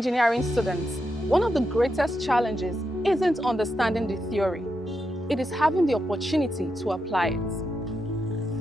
engineering students, one of the greatest challenges isn't understanding the theory. It is having the opportunity to apply it.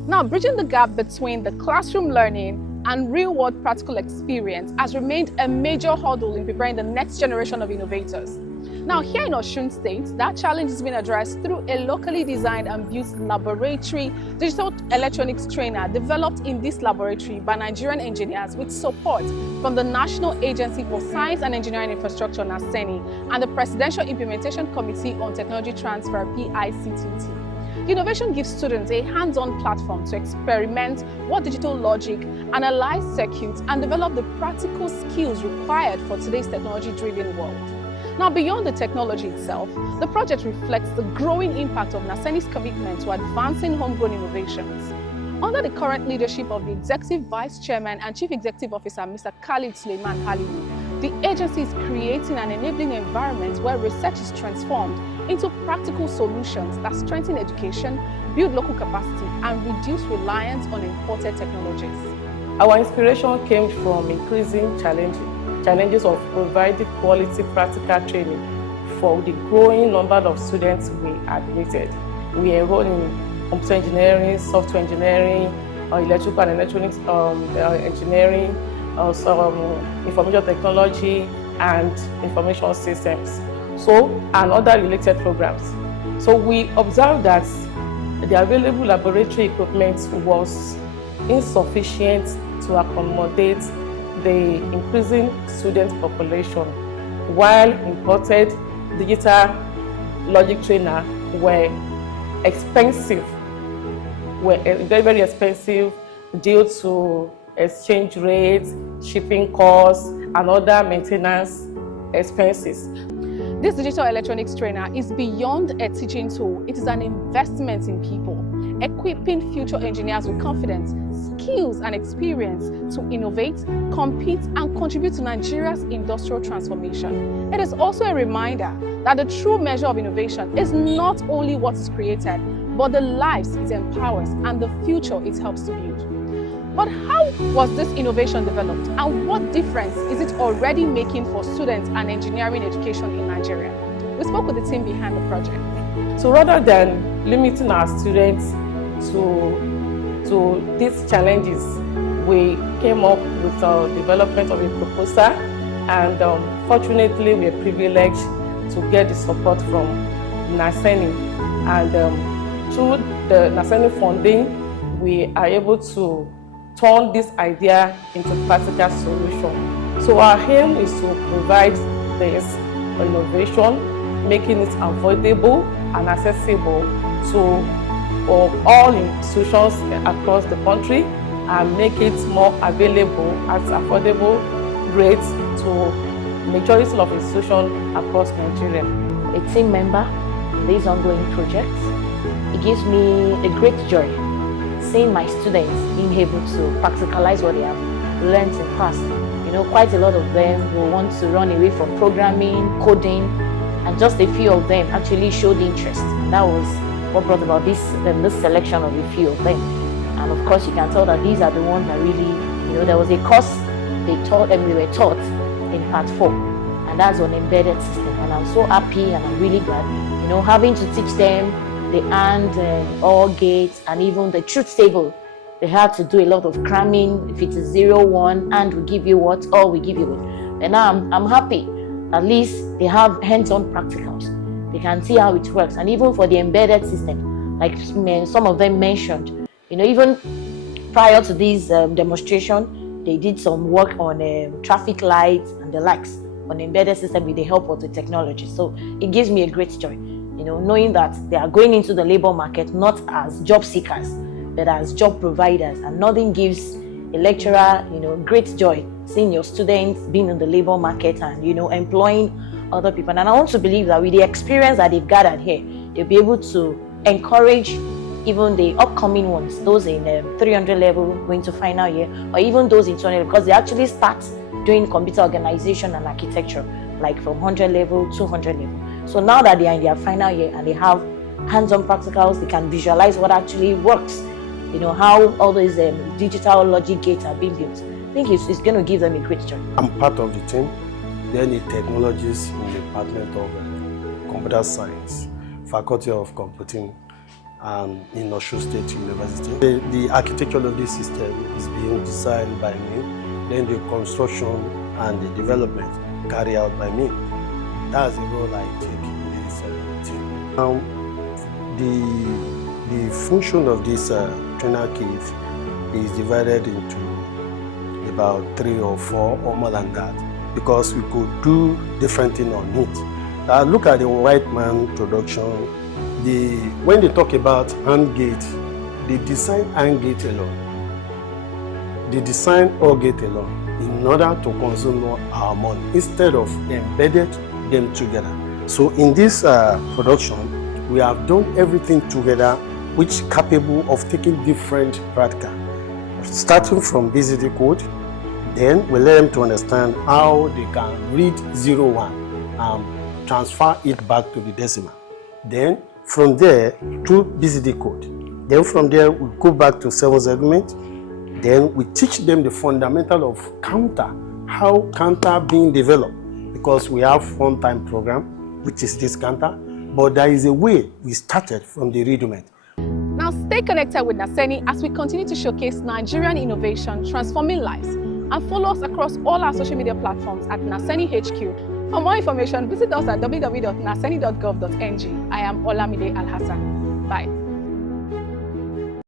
Now, bridging the gap between the classroom learning and real-world practical experience has remained a major hurdle in preparing the next generation of innovators. Now, here in Osun State, that challenge has been addressed through a locally designed and built laboratory digital electronics trainer developed in this laboratory by Nigerian engineers with support from the National Agency for Science and Engineering Infrastructure, NASENI, and the Presidential Implementation Committee on Technology Transfer, PICTT. Innovation gives students a hands-on platform to experiment what digital logic, analyze circuits, and develop the practical skills required for today's technology-driven world. Now, beyond the technology itself, the project reflects the growing impact of NASENI's commitment to advancing homegrown innovations. Under the current leadership of the Executive Vice Chairman and Chief Executive Officer, Mr. Khalid Suleiman Halilu, the agency is creating an enabling environment where research is transformed into practical solutions that strengthen education, build local capacity, and reduce reliance on imported technologies. Our inspiration came from increasing challenges of providing quality practical training for the growing number of students we admitted. We enroll in computer engineering, software engineering, electrical and electronics engineering, information technology, and information systems, and other related programs. So we observed that the available laboratory equipment was insufficient to accommodate the increasing student population, while imported digital logic trainers were very, very expensive due to exchange rates, shipping costs, and other maintenance expenses. This digital electronics trainer is beyond a teaching tool. It is an investment in people, equipping future engineers with confidence, skills, and experience to innovate, compete, and contribute to Nigeria's industrial transformation. It is also a reminder that the true measure of innovation is not only what is created, but the lives it empowers and the future it helps to build. But how was this innovation developed, and what difference is it already making for students and engineering education in Nigeria? We spoke with the team behind the project. So rather than limiting our students to these challenges, we came up with the development of a proposal, and fortunately we are privileged to get the support from NASENI. And through the NASENI funding, we are able to turn this idea into practical solution. So our aim is to provide this innovation, making it affordable and accessible to all institutions across the country, and make it more available at affordable rates to majority of institutions across Nigeria. A team member in these ongoing projects, it gives me a great joy seeing my students being able to practicalize what they have learned in class. You know, quite a lot of them will want to run away from programming, coding, and just a few of them actually showed interest. And that was what brought about this selection of a few of them. And of course, you can tell that these are the ones that really, there was a course we were taught in part 4, and that's on embedded system. And I'm so happy and I'm really glad, having to teach them the AND, OR gates, and even the truth table. They had to do a lot of cramming. If it is 0, 1, and we give you what, or we give you what. And now I'm happy. At least they have hands-on practicals. They can see how it works. And even for the embedded system, like some of them mentioned, even prior to this demonstration, they did some work on traffic lights and the likes on embedded system with the help of the technology. So it gives me a great joy, knowing that they are going into the labor market not as job seekers, but as job providers. And nothing gives a lecturer, great joy seeing your students being in the labor market and, employing other people. And I want to believe that with the experience that they've gathered here, they'll be able to encourage even the upcoming ones, those in 300 level going to final year, or even those in 200, because they actually start doing computer organization and architecture, like from 100 level, 200 level. So now that they are in their final year and they have hands-on practicals, they can visualize what actually works, how all these digital logic gates are being built. I think it's going to give them a great joy. I'm part of the team then the technologies in the Department of Computer Science, Faculty of Computing, in Osun State University. The architecture of this system is being designed by me, then the construction and the development carried out by me. That's the role I take in this team. Now, the function of this trainer kit is divided into about 3 or 4 or more than that, because we could do different things on it. Look at the white man production. When they talk about hand gate, they design hand gate alone. They design all gate alone in order to consume our money instead of embedded them together. So in this production, we have done everything together, which is capable of taking different practical. Starting from BCD code, then we let them to understand how they can read 01 and transfer it back to the decimal. Then from there to BCD code. Then from there we go back to 7 segment. Then we teach them the fundamental of counter, how counter being developed, because we have one-time program, which is this counter, but there is a way we started from the rudiment. Now stay connected with NASENI as we continue to showcase Nigerian innovation transforming lives, and follow us across all our social media platforms at NASENI HQ. For more information, visit us at www.naseni.gov.ng. I am Olamide Alhassan. Bye.